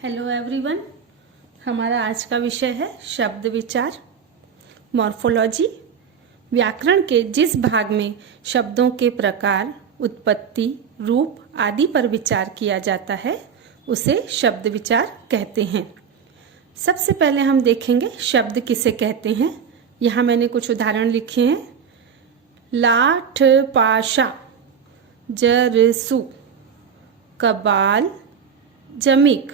Hello everyone. हमारा आज का विषय है शब्द विचार, मॉर्फोलॉजी। व्याकरण के जिस भाग में शब्दों के प्रकार, उत्पत्ति, रूप आदि पर विचार किया जाता है उसे शब्द विचार कहते हैं। सबसे पहले हम देखेंगे शब्द किसे कहते हैं। यहाँ मैंने कुछ उदाहरण लिखे हैं। लाठ पाशा, जरसु, कबाल, जमीक।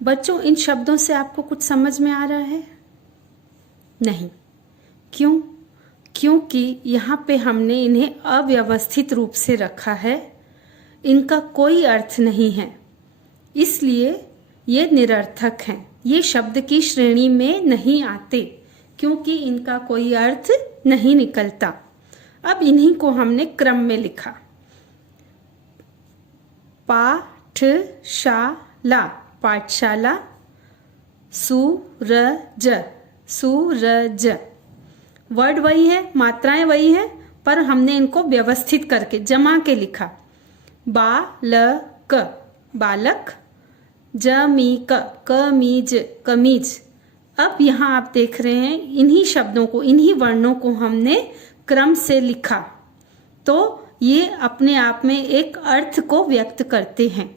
बच्चों, इन शब्दों से आपको कुछ समझ में आ रहा है? नहीं। क्यों? क्योंकि यहाँ पे हमने इन्हें अव्यवस्थित रूप से रखा है। इनका कोई अर्थ नहीं है, इसलिए ये निरर्थक हैं। ये शब्द की श्रेणी में नहीं आते क्योंकि इनका कोई अर्थ नहीं निकलता। अब इन्हीं को हमने क्रम में लिखा। पाठशाला, पाठशाला। सूरज, सूरज। वर्ड वही है, मात्राएं वही हैं, पर हमने इनको व्यवस्थित करके जमा के लिखा। बालक, बालक। जमीक, कमीज, कमीज। अब यहाँ आप देख रहे हैं इन्हीं शब्दों को, इन्हीं वर्णों को हमने क्रम से लिखा तो ये अपने आप में एक अर्थ को व्यक्त करते हैं।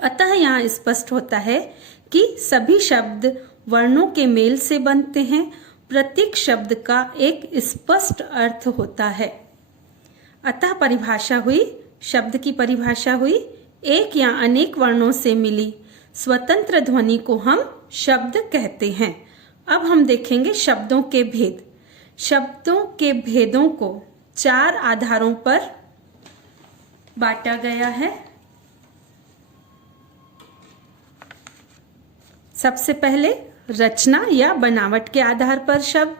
अतः यहाँ स्पष्ट होता है कि सभी शब्द वर्णों के मेल से बनते हैं। प्रत्येक शब्द का एक स्पष्ट अर्थ होता है। अतः परिभाषा हुई, शब्द की परिभाषा हुई, एक या अनेक वर्णों से मिली स्वतंत्र ध्वनि को हम शब्द कहते हैं। अब हम देखेंगे शब्दों के भेद। शब्दों के भेदों को 4 आधारों पर बांटा गया है। सबसे पहले रचना या बनावट के आधार पर शब्द,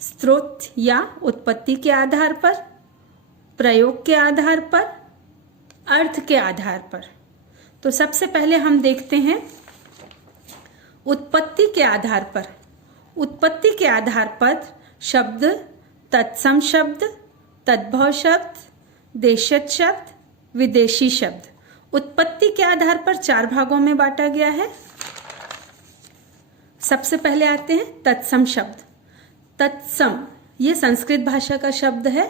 स्रोत या उत्पत्ति के आधार पर, प्रयोग के आधार पर, अर्थ के आधार पर। तो सबसे पहले हम देखते हैं उत्पत्ति के आधार पर। उत्पत्ति के आधार पर शब्द तत्सम शब्द, तद्भव शब्द, देशज शब्द, विदेशी शब्द। उत्पत्ति के आधार पर 4 भागों में बांटा गया है। सबसे पहले आते हैं तत्सम शब्द। तत्सम ये संस्कृत भाषा का शब्द है।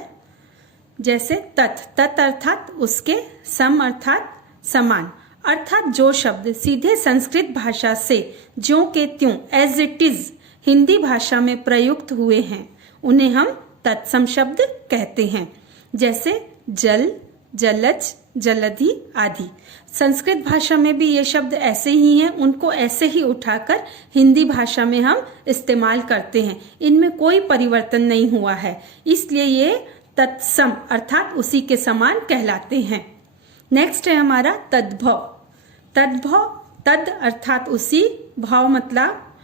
जैसे तत् अर्थात उसके, सम अर्थात समान, अर्थात जो शब्द सीधे संस्कृत भाषा से ज्यों के त्यों एज इट इज हिंदी भाषा में प्रयुक्त हुए हैं उन्हें हम तत्सम शब्द कहते हैं। जैसे जल, जलज, जलधि आदि। संस्कृत भाषा में भी ये शब्द ऐसे ही हैं, उनको ऐसे ही उठाकर हिंदी भाषा में हम इस्तेमाल करते हैं। इनमें कोई परिवर्तन नहीं हुआ है, इसलिए ये तत्सम अर्थात उसी के समान कहलाते हैं। नेक्स्ट है हमारा तद्भव। तद्भव, तद अर्थात उसी, भाव मतलब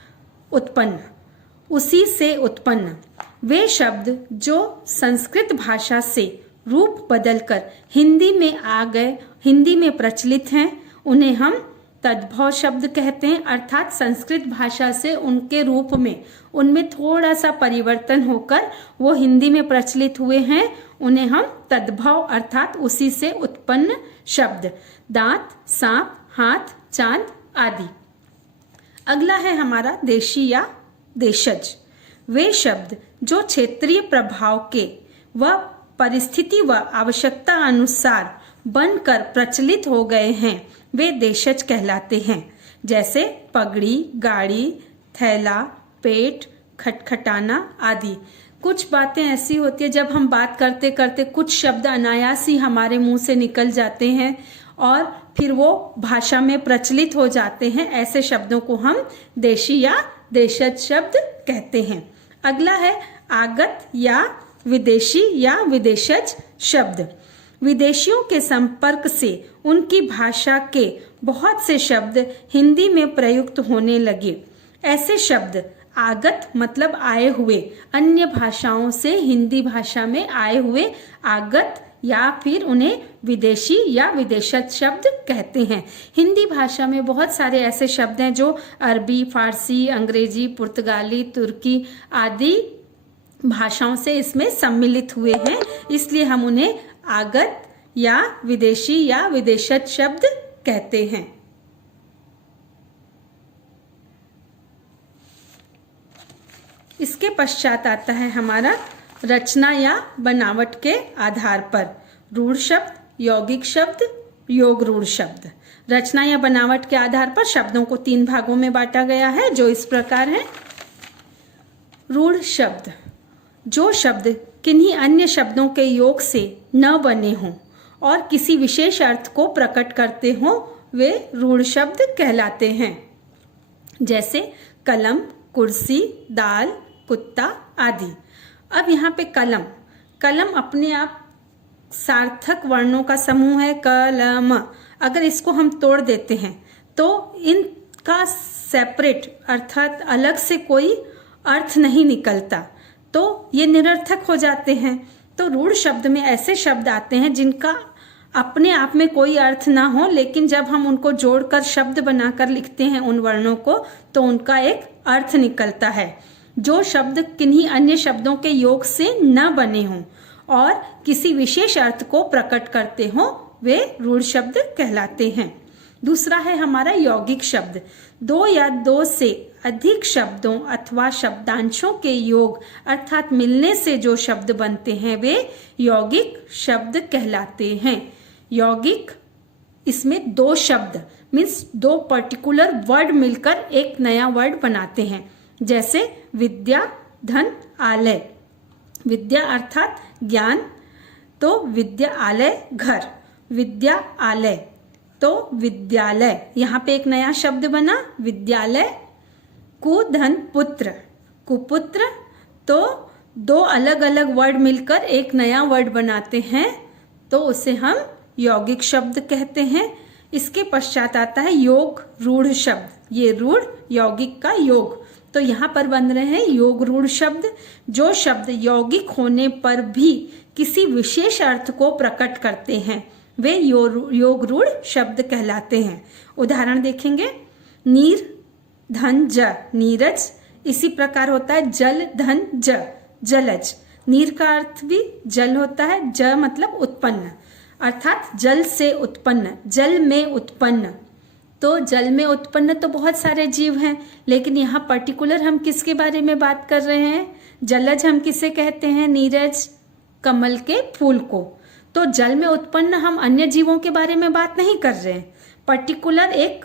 उत्पन्न, उसी से उत्पन्न। वे शब्द जो संस्कृत भाषा से रूप बदलकर हिंदी में आ गए, हिंदी में प्रचलित हैं, उन्हें हम तद्भव शब्द कहते हैं। अर्थात संस्कृत भाषा से उनके रूप में, उनमें थोड़ा सा परिवर्तन होकर वो हिंदी में प्रचलित हुए हैं, उन्हें हम तद्भव अर्थात उसी से उत्पन्न शब्द। दांत, सांप, हाथ, चांद आदि। अगला है हमारा देशी या देशज। वे शब्द जो क्षेत्रीय प्रभाव के व परिस्थिति व आवश्यकता अनुसार बनकर प्रचलित हो गए हैं वे देशज कहलाते हैं। जैसे पगड़ी, गाड़ी, थैला, पेट, खटखटाना आदि। कुछ बातें ऐसी होती है जब हम बात करते करते कुछ शब्द अनायास ही हमारे मुंह से निकल जाते हैं और फिर वो भाषा में प्रचलित हो जाते हैं। ऐसे शब्दों को हम देशी या देशज शब्द कहते हैं। अगला है आगत या विदेशी या विदेशज शब्द। विदेशियों के संपर्क से उनकी भाषा के बहुत से शब्द हिंदी में प्रयुक्त होने लगे। ऐसे शब्द आगत मतलब आए हुए, अन्य भाषाओं से हिंदी भाषा में आए हुए आगत, या फिर उन्हें विदेशी या विदेशज शब्द कहते हैं। हिंदी भाषा में बहुत सारे ऐसे शब्द हैं जो अरबी, फारसी, अंग्रेजी, पुर्तगाली, तुर्की आदि भाषाओं से इसमें सम्मिलित हुए हैं, इसलिए हम उन्हें आगत या विदेशी या विदेशज शब्द कहते हैं। इसके पश्चात आता है हमारा रचना या बनावट के आधार पर रूढ़ शब्द, यौगिक शब्द, योग रूढ़ शब्द। रचना या बनावट के आधार पर शब्दों को 3 भागों में बांटा गया है जो इस प्रकार है। रूढ़ शब्द, जो शब्द किन्हीं अन्य शब्दों के योग से न बने हों और किसी विशेष अर्थ को प्रकट करते हों वे रूढ़ शब्द कहलाते हैं। जैसे कलम, कुर्सी, दाल, कुत्ता आदि। अब यहाँ पे कलम, कलम अपने आप सार्थक वर्णों का समूह है कलम। अगर इसको हम तोड़ देते हैं तो इनका सेपरेट अर्थात अलग से कोई अर्थ नहीं निकलता, तो ये निरर्थक हो जाते हैं। तो रूढ़ शब्द में ऐसे शब्द आते हैं जिनका अपने आप में कोई अर्थ ना हो, लेकिन जब हम उनको जोड़कर शब्द बनाकर लिखते हैं उन वर्णों को तो उनका एक अर्थ निकलता है। जो शब्द किन्हीं अन्य शब्दों के योग से न बने हों और किसी विशेष अर्थ को प्रकट करते हों वे रूढ़ शब्द कहलाते हैं। दूसरा है हमारा यौगिक शब्द। 2 या 2 से अधिक शब्दों अथवा शब्दांशों के योग अर्थात मिलने से जो शब्द बनते हैं वे यौगिक शब्द कहलाते हैं। यौगिक, इसमें 2 शब्द मीन्स 2 पर्टिकुलर वर्ड मिलकर एक नया वर्ड बनाते हैं। जैसे विद्या, धन, आलय। विद्या अर्थात ज्ञान, तो विद्यालय घर, विद्यालय तो विद्यालय। यहाँ पे एक नया शब्द बना विद्यालय। कु, धन, पुत्र, कुपुत्र। तो 2 अलग अलग वर्ड मिलकर एक नया वर्ड बनाते हैं तो उसे हम यौगिक शब्द कहते हैं। इसके पश्चात आता है योग रूढ़ शब्द। ये रूढ़ यौगिक का योग, तो यहाँ पर बन रहे हैं योग रूढ़ शब्द। जो शब्द यौगिक होने पर भी किसी विशेष अर्थ को प्रकट करते हैं वे योग रूढ़ शब्द कहलाते हैं। उदाहरण देखेंगे, नीर, धन, ज, नीरज। इसी प्रकार होता है जल, धन, ज, जलज। नीर का अर्थ भी जल होता है, ज मतलब उत्पन्न अर्थात जल से उत्पन्न, जल में उत्पन्न। तो जल में उत्पन्न तो बहुत सारे जीव हैं, लेकिन यहाँ पर्टिकुलर हम किसके बारे में बात कर रहे हैं? जलज हम किसे कहते हैं? नीरज, कमल के फूल को। तो जल में उत्पन्न हम अन्य जीवों के बारे में बात नहीं कर रहे हैं, पर्टिकुलर एक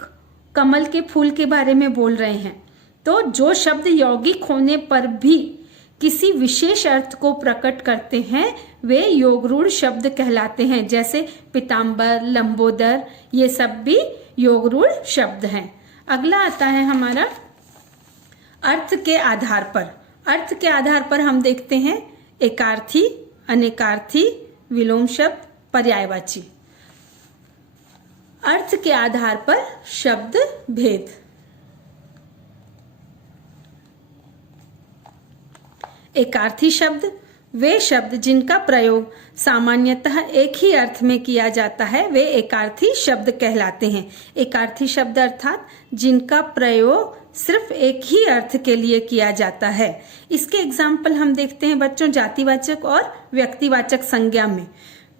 कमल के फूल के बारे में बोल रहे हैं। तो जो शब्द यौगिक होने पर भी किसी विशेष अर्थ को प्रकट करते हैं वे योगरूढ़ शब्द कहलाते हैं। जैसे पीताम्बर, लंबोदर, ये सब भी योगरूढ़ शब्द हैं। अगला आता है हमारा अर्थ के आधार पर। अर्थ के आधार पर हम देखते हैं एकार्थी, अनेकार्थी, विलोम शब्द, पर्यायवाची। अर्थ के आधार पर शब्द भेद। एकार्थी शब्द वे शब्द जिनका प्रयोग सामान्यतः एक ही अर्थ में किया जाता है वे एकार्थी शब्द कहलाते हैं। एकार्थी शब्द अर्थात जिनका प्रयोग सिर्फ एक ही अर्थ के लिए किया जाता है। इसके एग्जाम्पल हम देखते हैं बच्चों जातिवाचक और व्यक्तिवाचक संज्ञा में।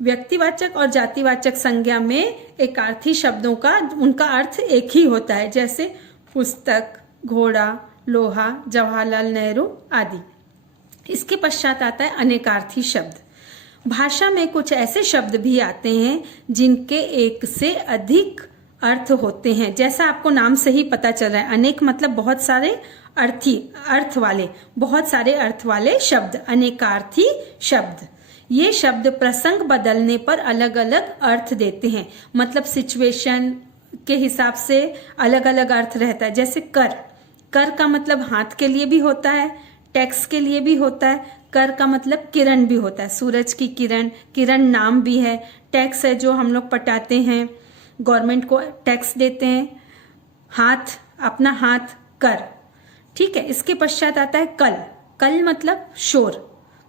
व्यक्तिवाचक और जातिवाचक संज्ञा में एकार्थी शब्दों का उनका अर्थ एक ही होता है। जैसे पुस्तक, घोड़ा, लोहा, जवाहरलाल नेहरू आदि। इसके पश्चात आता है अनेकार्थी शब्द। भाषा में कुछ ऐसे शब्द भी आते हैं जिनके एक से अधिक अर्थ होते हैं। जैसा आपको नाम से ही पता चल रहा है, अनेक मतलब बहुत सारे, अर्थ वाले, बहुत सारे अर्थ वाले शब्द, अनेकार्थी शब्द। ये शब्द प्रसंग बदलने पर अलग अलग अर्थ देते हैं, मतलब सिचुएशन के हिसाब से अलग अलग अर्थ रहता है। जैसे कर, कर का मतलब हाथ के लिए भी होता है, टैक्स के लिए भी होता है। कर का मतलब किरण भी होता है, सूरज की किरण, किरण नाम भी है। टैक्स है जो हम लोग पटाते हैं, गवर्नमेंट को टैक्स देते हैं। हाथ, अपना हाथ, कर, ठीक है। इसके पश्चात आता है कल। कल मतलब शोर,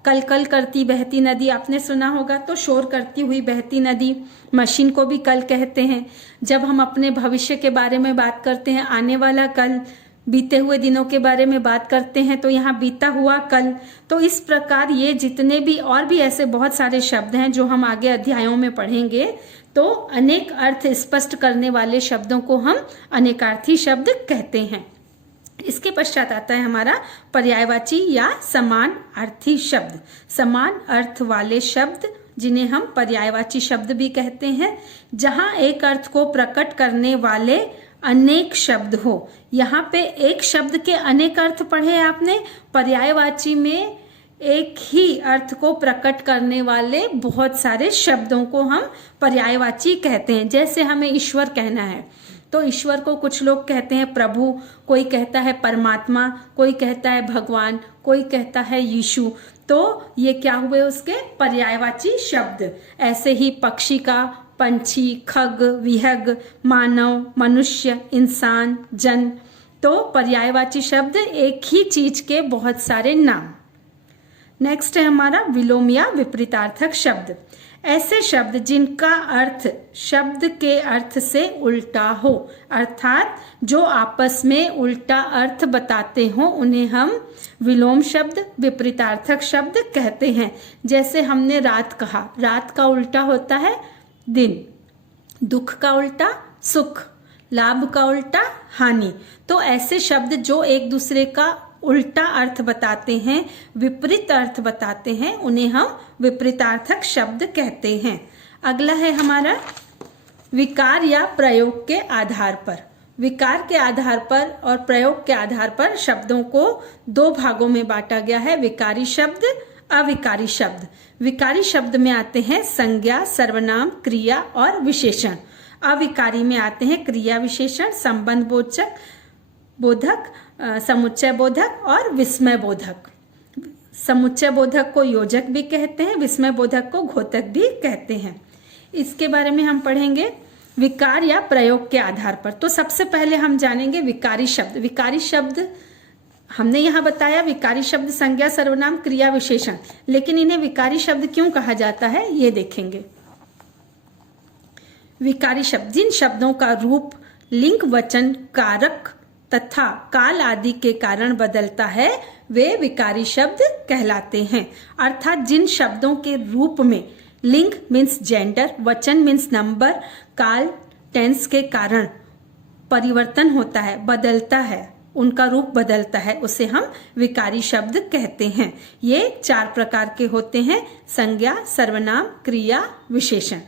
कल कल करती बहती नदी, आपने सुना होगा, तो शोर करती हुई बहती नदी। मशीन को भी कल कहते हैं। जब हम अपने भविष्य के बारे में बात करते हैं, आने वाला कल, बीते हुए दिनों के बारे में बात करते हैं तो यहाँ बीता हुआ कल। तो इस प्रकार ये जितने भी और भी ऐसे बहुत सारे शब्द हैं जो हम आगे अध्यायों में पढ़ेंगे, तो अनेक अर्थ स्पष्ट करने वाले शब्दों को हम अनेकार्थी शब्द कहते हैं। इसके पश्चात आता है हमारा पर्यायवाची या समान अर्थी शब्द। समान अर्थ वाले शब्द जिन्हें हम पर्यायवाची शब्द भी कहते हैं, जहां एक अर्थ को प्रकट करने वाले अनेक शब्द हो। यहाँ पे एक शब्द के अनेक अर्थ पढ़े आपने। पर्यायवाची में एक ही अर्थ को प्रकट करने वाले बहुत सारे शब्दों को हम पर्यायवाची कहते हैं। जैसे हमें ईश्वर कहना है तो ईश्वर को कुछ लोग कहते हैं प्रभु, कोई कहता है परमात्मा, कोई कहता है भगवान, कोई कहता है यीशु। तो ये क्या हुए उसके पर्यायवाची शब्द। ऐसे ही पक्षी का पंछी, खग, विहग, मानव, मनुष्य, इंसान, जन। तो पर्यायवाची शब्द एक ही चीज के बहुत सारे नाम। नेक्स्ट है हमारा विलोम या विपरीतार्थक शब्द। ऐसे शब्द जिनका अर्थ शब्द के अर्थ से उल्टा हो, अर्थात जो आपस में उल्टा अर्थ बताते हो, उन्हें हम विलोम शब्द, विपरीतार्थक शब्द कहते हैं। जैसे हमने रात कहा, रात का उल्टा होता है दिन, दुख का उल्टा सुख, लाभ का उल्टा हानि। तो ऐसे शब्द जो एक दूसरे का उल्टा अर्थ बताते हैं, विपरीत अर्थ बताते हैं, उन्हें हम विपरीतार्थक शब्द कहते हैं। अगला है हमारा विकार या प्रयोग के आधार पर। विकार के आधार पर और प्रयोग के आधार पर शब्दों को दो भागों में बांटा गया है, विकारी शब्द, अविकारी शब्द। विकारी शब्द में आते हैं संज्ञा, सर्वनाम, क्रिया और विशेषण। अविकारी में आते हैं क्रिया विशेषण, संबंध बोधक, समुच्चय बोधक और विस्मय बोधक। समुच्चय बोधक को योजक भी कहते हैं, विस्मय बोधक को घोतक भी कहते हैं। इसके बारे में हम पढ़ेंगे विकार या प्रयोग के आधार पर। तो सबसे पहले हम जानेंगे विकारी शब्द। विकारी शब्द हमने यहाँ बताया, विकारी शब्द संज्ञा, सर्वनाम, क्रिया, विशेषण। लेकिन इन्हें विकारी शब्द क्यों कहा जाता है ये देखेंगे। विकारी शब्द जिन शब्दों का रूप लिंग, वचन, कारक तथा काल आदि के कारण बदलता है, वे विकारी शब्द कहलाते हैं। अर्थात जिन शब्दों के रूप में लिंग मीन्स जेंडर, वचन मीन्स नंबर, काल टेंस के कारण परिवर्तन होता है, बदलता है, उनका रूप बदलता है, उसे हम विकारी शब्द कहते हैं। ये 4 प्रकार के होते हैं, संज्ञा, सर्वनाम, क्रिया, विशेषण।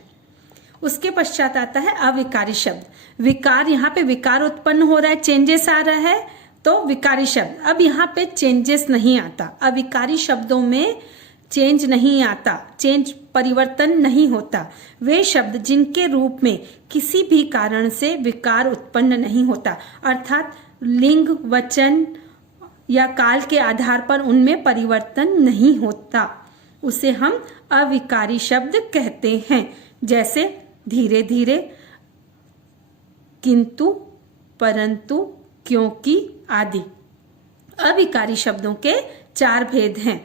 उसके पश्चात आता है अविकारी शब्द। विकार, यहाँ पे विकार उत्पन्न हो रहा है, चेंजेस आ रहा है, तो विकारी शब्द। अब यहाँ पे चेंजेस नहीं आता, अविकारी शब्दों में चेंज नहीं आता, चेंज परिवर्तन नहीं होता। वे शब्द जिनके रूप में किसी भी कारण से विकार उत्पन्न नहीं होता, अर्थात लिंग, वचन या काल के आधार पर उनमें परिवर्तन नहीं होता, उसे हम अविकारी शब्द कहते हैं। जैसे धीरे धीरे, किंतु, परंतु, क्योंकि आदि। अविकारी शब्दों के 4 भेद हैं,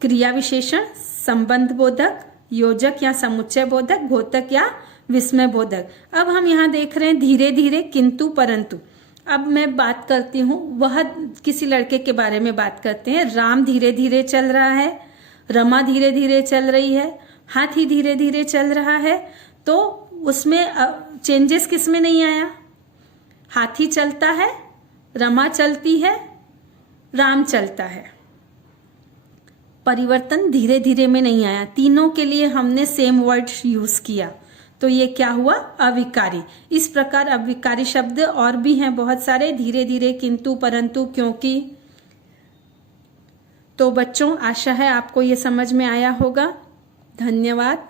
क्रिया विशेषण, संबंध बोधक, योजक या समुच्चय बोधक, घोतक या विस्मय बोधक। अब हम यहाँ देख रहे हैं धीरे धीरे, किंतु, परंतु। अब मैं बात करती हूँ, वह किसी लड़के के बारे में बात करते हैं। राम धीरे धीरे चल रहा है, रमा धीरे धीरे चल रही है, हाथी धीरे धीरे चल रहा है। तो उसमें चेंजेस किस में नहीं आया? हाथी चलता है, रमा चलती है, राम चलता है। परिवर्तन धीरे धीरे में नहीं आया, तीनों के लिए हमने सेम वर्ड यूज किया, तो ये क्या हुआ? अविकारी। इस प्रकार अविकारी शब्द और भी हैं बहुत सारे, धीरे धीरे, किंतु, परंतु, क्योंकि। तो बच्चों, आशा है आपको ये समझ में आया होगा। धन्यवाद।